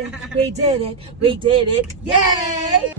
it, we did it, we did it, yay!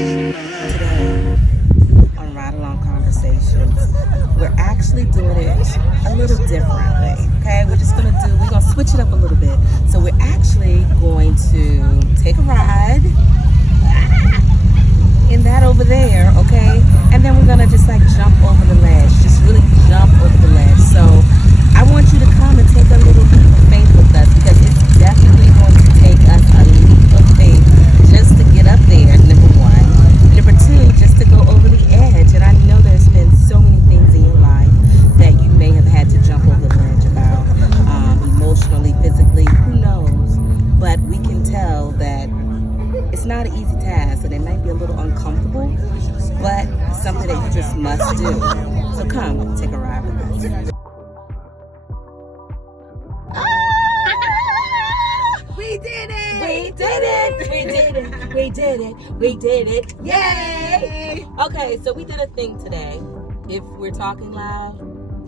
Today, on Ride Along Conversations, we're actually doing it a little differently, okay? We're gonna switch it up a little bit. So we're actually going to take a ride in that over there, okay? And then we're gonna just like jump over the ledge, just really jump over the ledge. So I want you to come and take a little leap of faith with us, because it's definitely going to take us a leap of faith just to get up there, number one. Number two, just to go over the edge. And I know there's been so many things in your life that you may have had to jump over the ledge about, emotionally, physically, who knows? But we can tell that it's not an easy task, and it might be a little uncomfortable, but it's something that you just must do. So come, take a ride with us. We did it! We did it! We did it! We did it! We did it! Yay! Okay, so we did a thing today. If we're talking loud,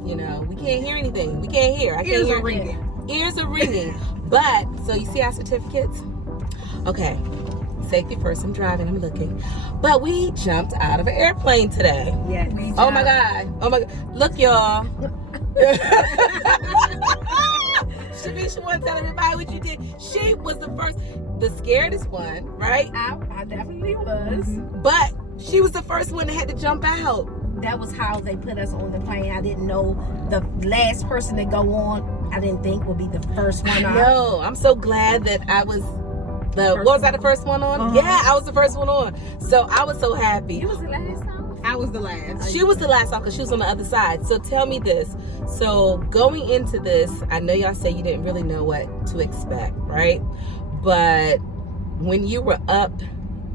you know, we can't hear anything. We can't hear. Ears are ringing. Ears are ringing. But, so you see our certificates? Okay. Safety first. I'm driving. I'm looking. But we jumped out of an airplane today. Yeah, we jumped. Oh my God. Oh my God. Look, y'all. Shanisha wanna tell everybody what you did. She was the first, the scaredest one, right? I definitely was. But she was the first one that had to jump out. That was how they put us on the plane. I didn't know the last person to go on, I didn't think would be the first one on. No, I'm so glad that I was was I the first one on? Yeah, I was the first one on. So I was so happy. You was the last time? I was the last. She was the last one because she was on the other side. So tell me this. So going into this, I know y'all say you didn't really know what to expect, right? But when you were up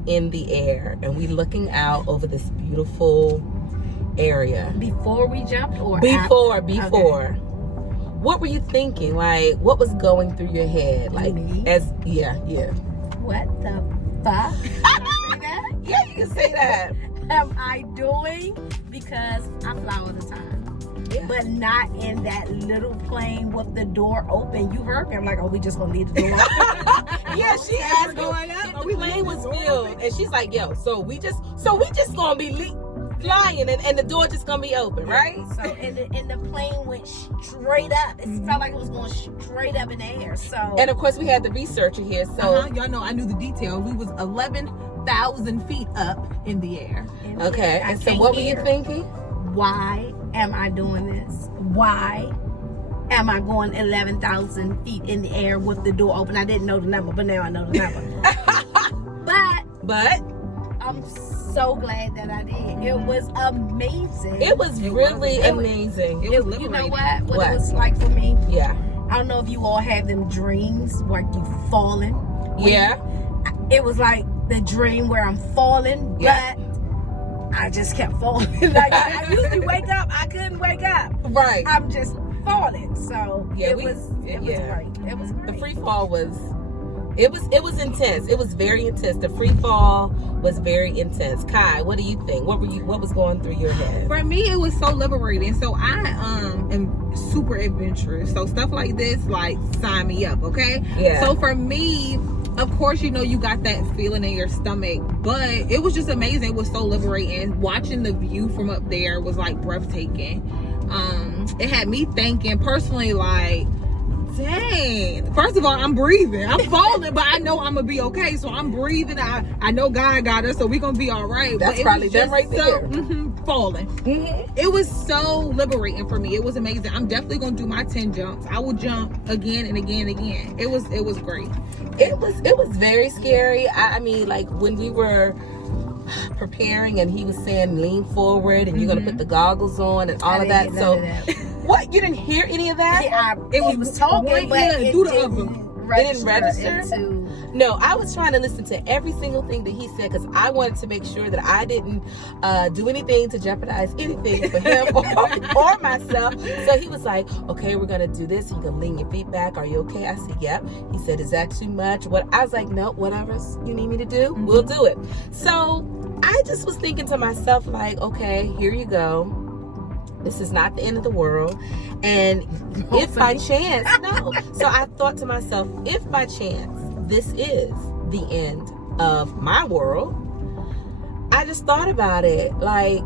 in the air and we looking out over this beautiful area. Before we jumped or Before. Okay. What were you thinking? Like, what was going through your head? Like, Me? Yeah. What the fuck? Can I say that? Yeah, you can say that. Am I doing? Because I fly all the time. Yeah. But not in that little plane with the door open. You heard me. I'm like, oh, we just gonna leave the door open. Yeah, she asked me going up. if the plane was filled, and she's like, "Yo, so we just gonna be flying, and the door just gonna be open, right?" So and the plane went straight up. It felt like it was going straight up in the air. So And of course, we had the researcher here, so Y'all know I knew the details. We was 11,000 feet up in the air. okay. I And so, can't what were you hear. thinking? Why am I doing this? Why am I going 11,000 feet in the air with the door open? I didn't know the number, but now I know the number. But I'm so glad that I did. It was amazing. it was really amazing. It was You know liberating. what it was like for me? Yeah. I don't know if you all have them dreams like you falling. Yeah. It was like the dream where I'm falling, Yeah. but I just kept falling. Like I usually wake up, I couldn't wake up. Right. I'm just falling. So Yeah, it was great. It was great. The free fall was intense. It was very intense. The free fall was very intense. Kai, what do you think? What was going through your head? For me, it was so liberating. So I am super adventurous. So stuff like this, like, sign me up, okay? Yeah. So for me, of course, you know, you got that feeling in your stomach, but it was just amazing. It was so liberating. Watching the view from up there was like breathtaking. It had me thinking personally, like, dang, first of all, I'm breathing. I'm falling, but I know I'm gonna be okay. So I'm breathing. I know God got us, so we're gonna be all right. That's But it probably was them just right there. falling. Mm-hmm. It was so liberating for me. It was amazing. I'm definitely gonna do my 10 jumps. I will jump again and again and again. It was great. It was very scary. I mean, like when we were preparing and he was saying lean forward and you're gonna put the goggles on and all of that. So what? You didn't hear any of that? Yeah, it was talking, but it do the didn't register? into. No, I was trying to listen to every single thing that he said because I wanted to make sure that I didn't do anything to jeopardize anything for him or myself. So he was like, okay, we're going to do this. You can lean your feet back. Are you okay? I said, yep. He said, is that too much? I was like, no, whatever you need me to do, we'll do it. So I just was thinking to myself, like, okay, here you go. This is not the end of the world. And if by chance, no. So I thought to myself, if by chance this is the end of my world, I just thought about it. Like,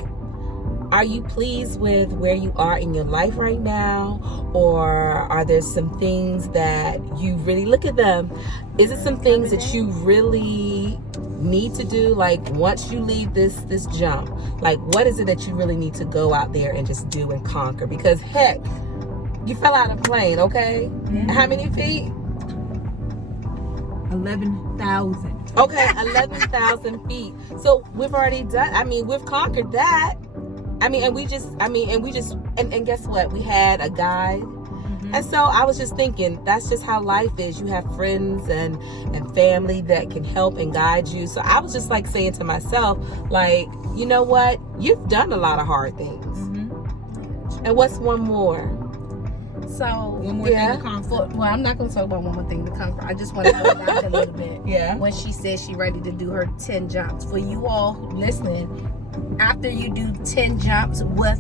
are you pleased with where you are in your life right now? Or are there some things that you really look at them? Is it some things that you really need to do? Like, once you leave this jump, like, what is it that you really need to go out there and just do and conquer? Because heck, you fell out of a plane, okay? Yeah. How many feet? 11,000. Okay, 11,000 feet. So we've already done, I mean, we've conquered that. And guess what? We had a guide. And so I was just thinking, that's just how life is. You have friends and family that can help and guide you. So I was just like saying to myself, like, you know what? You've done a lot of hard things. And what's one more? So One more thing to conquer. well, I'm not going to talk about one more thing to conquer. I just want to go back a little bit. Yeah. When she said she ready to do her 10 jumps. For you all listening, after you do 10 jumps with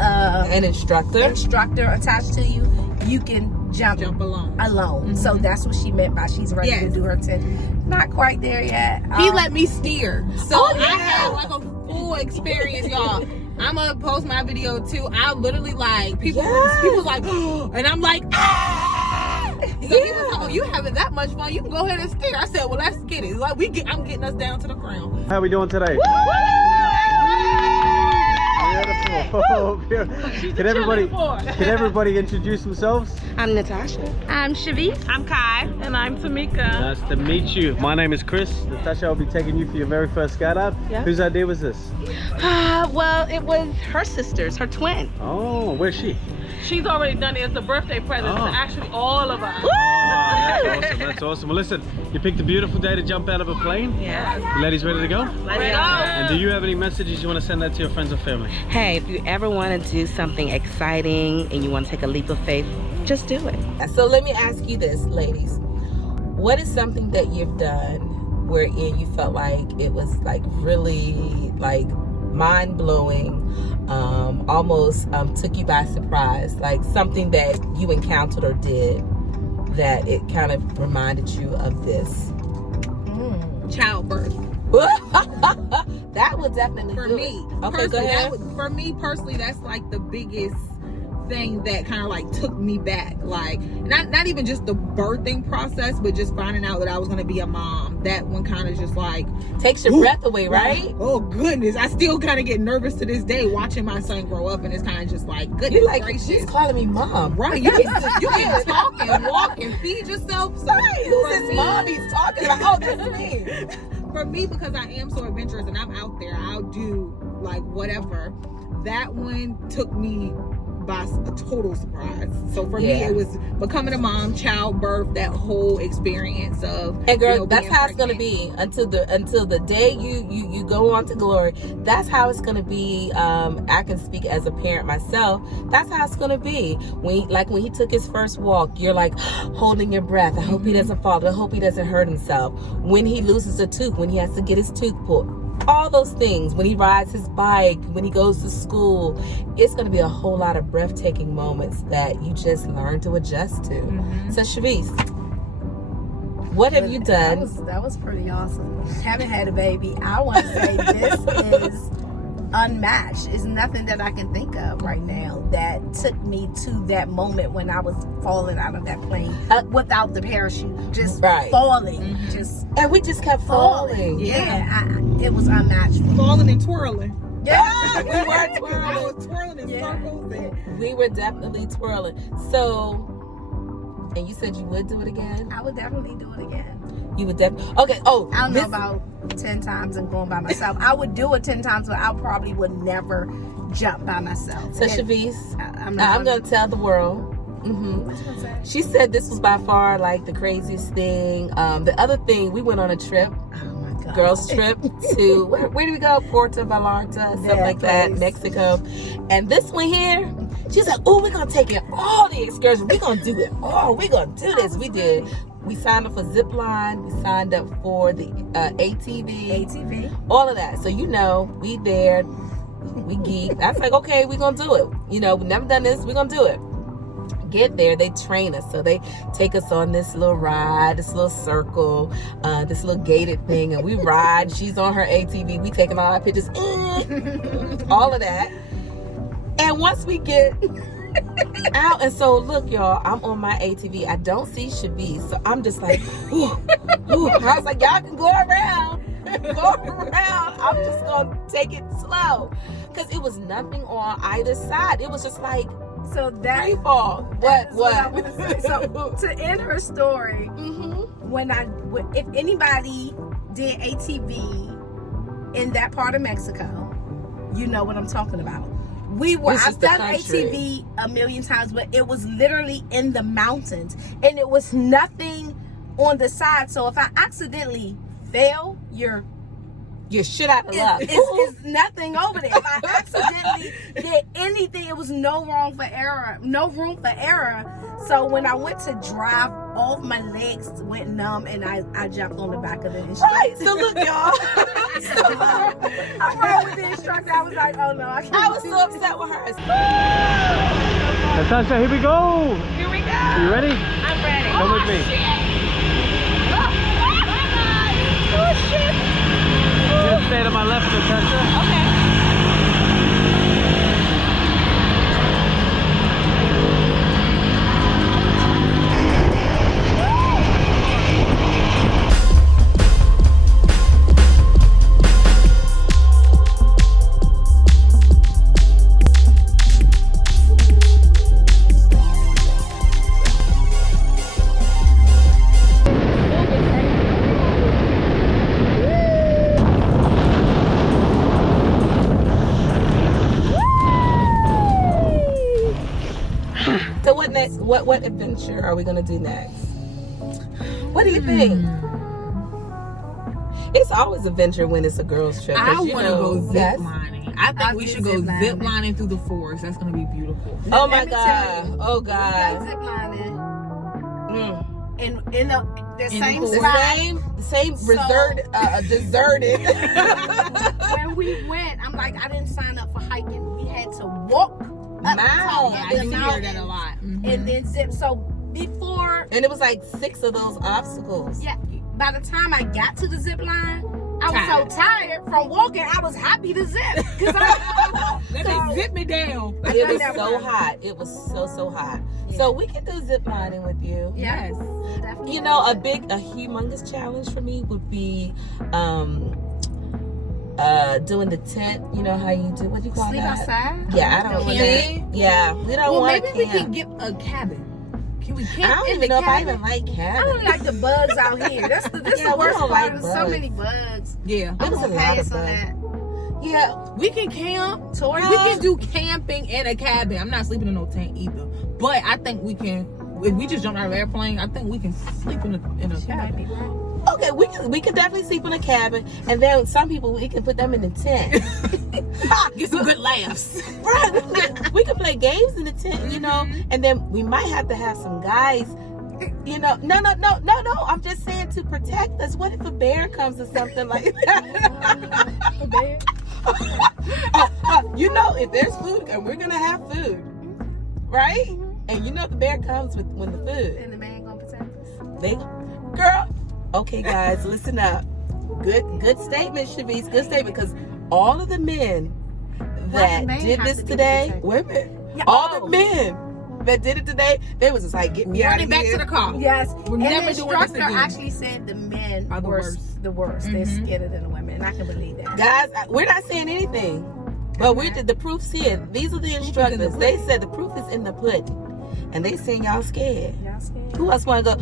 An instructor. attached to you, you can jump alone. So that's what she meant by she's ready to do her 10. Not quite there yet. He let me steer, so Oh, yeah. I had like a full experience, y'all. I'm gonna post my video too. I literally like people like, and I'm like, ah! So he was like, oh, you having that much fun? You can go ahead and steer. I said, well, let's get it. Like I'm getting us down to the ground. How we doing today? Beautiful. Can everybody introduce themselves? I'm Natasha. I'm Shavi. I'm Kai. And I'm Tamika. Nice to meet you. My name is Chris. Natasha will be taking you for your very first skydive. Yeah. Whose idea was this? Well, it was her sister's, her twin. Oh, where's she? She's already done it as a birthday present to actually all of us. Oh, that's awesome. That's awesome. Well, listen, you picked a beautiful day to jump out of a plane. Yeah. You ladies ready to go? Let's go. And do you have any messages you want to send out to your friends and family? Hey, if you ever want to do something exciting and you want to take a leap of faith, just do it. So let me ask you this, ladies. What is something that you've done wherein you felt like it was like really like mind-blowing, almost took you by surprise, like something that you encountered or did that it kind of reminded you of this? Childbirth. That would definitely For do me, it. Okay, go ahead. for me personally, that's like the biggest thing that kind of like took me back. Like not even just the birthing process, but just finding out that I was gonna be a mom. That one kind of just like Takes your breath away, right? Like, oh goodness, I still kind of get nervous to this day watching my son grow up, and it's kind of just like goodness You're like, gracious. she's calling me mom. Right, you can talk and walk and feed yourself. So Right, who's his mom he's talking about? Oh, that's me. For me, because I am so adventurous and I'm out there, I'll do like whatever. That one took me by a total surprise. So for me, it was becoming a mom, childbirth, that whole experience of. And girl, you know, that's being how it's gonna pregnant. be until the day you go on to glory. That's how it's gonna be. I can speak as a parent myself. That's how it's gonna be. When he took his first walk, you're like holding your breath. I hope he doesn't fall. I hope he doesn't hurt himself. When he loses a tooth, when he has to get his tooth pulled. All those things, when he rides his bike, when he goes to school, it's going to be a whole lot of breathtaking moments that you just learn to adjust to. So Shavis, what have you done? That was pretty awesome. Haven't had a baby. I want to say this is unmatched. It's nothing that I can think of right now that took me to that moment when I was falling out of that plane without the parachute, just falling, And we just kept falling. It was unmatched. Falling and twirling. Yeah, we were I twirling. was twirling in circles. And We were definitely twirling. So, and you said you would do it again? I would definitely do it again. You would definitely. Okay. Oh, I don't know about 10 times and going by myself. I would do it 10 times, but I probably would never jump by myself. So Shavis, I'm going to tell the world. She said this was by far like the craziest thing. The other thing, we went on a trip. Oh my God. Girls trip to where did we go? Puerto Vallarta, something like that, Mexico. And this one here, she's like, oh, we're gonna take it all the excursions. We're gonna do it all. We're gonna do this. We did. We signed up for zip line. We signed up for the ATV. ATV. All of that. So we there. We geek. I was like, okay, we're gonna do it. You know, we've never done this, we're gonna do it. Get there, they train us. So they take us on this little ride, this little circle, this little gated thing, and we ride. She's on her ATV, we taking all our pictures, all of that. And once we get out, and so look, y'all, I'm on my ATV. I don't see Shavice, so I'm just like, ooh, ooh. I was like, y'all can go around. I'm just gonna take it slow, because it was nothing on either side. It was just like so that free fall. What? I want to say. So to end her story, if anybody did ATV in that part of Mexico, you know what I'm talking about. I've done ATV a million times, but it was literally in the mountains, and it was nothing on the side. So if I accidentally fell, you're shit out of luck. It's nothing over there. If I accidentally did anything, it was no room for error. So when I went to drive off, my legs went numb, and I jumped on the back of the instructor. Right, so look, y'all. I'm right with the instructor. I was like, oh no, I can't. I was so upset with her. Natasha, here we go. Here we go. You ready? I'm ready. Come with me. Oh shit. Just stay to my left, Natasha. Okay. So what next? What adventure are we gonna do next? What do you think? It's always adventure when it's a girls trip. I want to go yes. zip lining. I think we should go zip lining through the forest. That's gonna be beautiful. Oh my God! Oh We God! got zip lining Mm. in the same The spot. same deserted. When we went, I'm like, I didn't sign up for hiking. We had to walk up the top Yeah, of I the do hear mountain that a lot. and then zip. So before, And it was like 6 of those obstacles. yeah, by the time I got to the zip line, I was so tired from walking. I was happy to zip because Let me zip me down. It was so hot. It was so hot. Yeah. So we can do zip lining with you. Yes, Yes. definitely. You know, a humongous challenge for me would be doing the tent. You know how you do, what do you call sleep that? outside. Yeah, I don't want that. Camping? Yeah, we don't Well, want maybe camp. we can get a cabin. Can we I camp don't in even the know if I cabin? even like I cabins. don't like the bugs out here. That's the Yeah, we worst don't part. like There's so bugs. many bugs. Yeah. It was a I'm gonna lot of pass on bugs. that. Yeah, We can camp. Tori, We can do camping in a cabin. I'm not sleeping in no tent either. But I think we can. If we just jumped out of an airplane, I think we can sleep in a She might be cabin. right. okay, we can definitely sleep in a cabin, and then some people we can put them in the tent. Get some good laughs. Right, we can play games in the tent, you know, and then we might have to have some guys. You know, no. I'm just saying to protect us. What if a bear comes or something like that? A bear? You know, if there's food, and we're gonna have food, right? And you know, the bear comes when the food. And the man gonna protect us. They, girl. Okay, guys, listen up. Good statement, Shavice. Good statement, because all of the men that men did have this to be today, protected? wait a minute. Yeah, All oh. the men that did it today, they was just like, get me out Running of back here. to the car. Yes, We're and never the doing this instructor again. actually said the men Are the were worst. the worst. They're scared than the women, and I can believe that. Guys, we're not saying anything, but the proof's here. These are the instructors. They said the proof is in the pudding, and they saying y'all scared. Y'all scared? Who else want to go?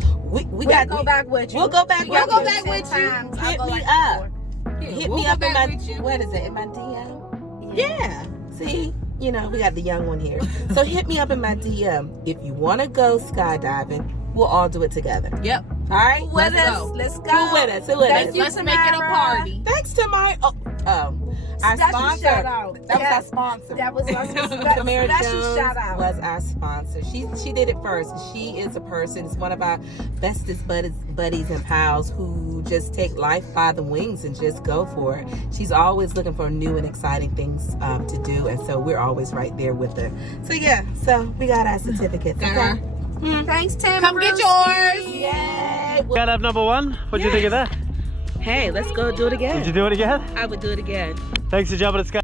We got We'll go back with you. We'll go back. We'll with go you. back with you. Hit me up. Hit we'll me go up in back my with you. what is it? In my DM. Yeah. See, you know, we got the young one here. So hit me up in my DM if you want to go skydiving. We'll all do it together. Yep. All right, With Let's us. go. Let's go. Who with us? Who with Thank us? you, Let's make it a Tamara. party. Thanks to my. Our special sponsor. shout out. That was our sponsor. That was our Tamara special Jones shout out. was our sponsor. She did it first. She is a person. It's one of our bestest buddies and pals who just take life by the wings and just go for it. She's always looking for new and exciting things to do, and so we're always right there with her. So yeah, so we got our certificates. Okay. Thanks, Tim. Come get yours. Yay! Gotta have number one. What do you think of that? Hey, let's go do it again. Did you do it again? I would do it again. Thanks for jumping at Sky.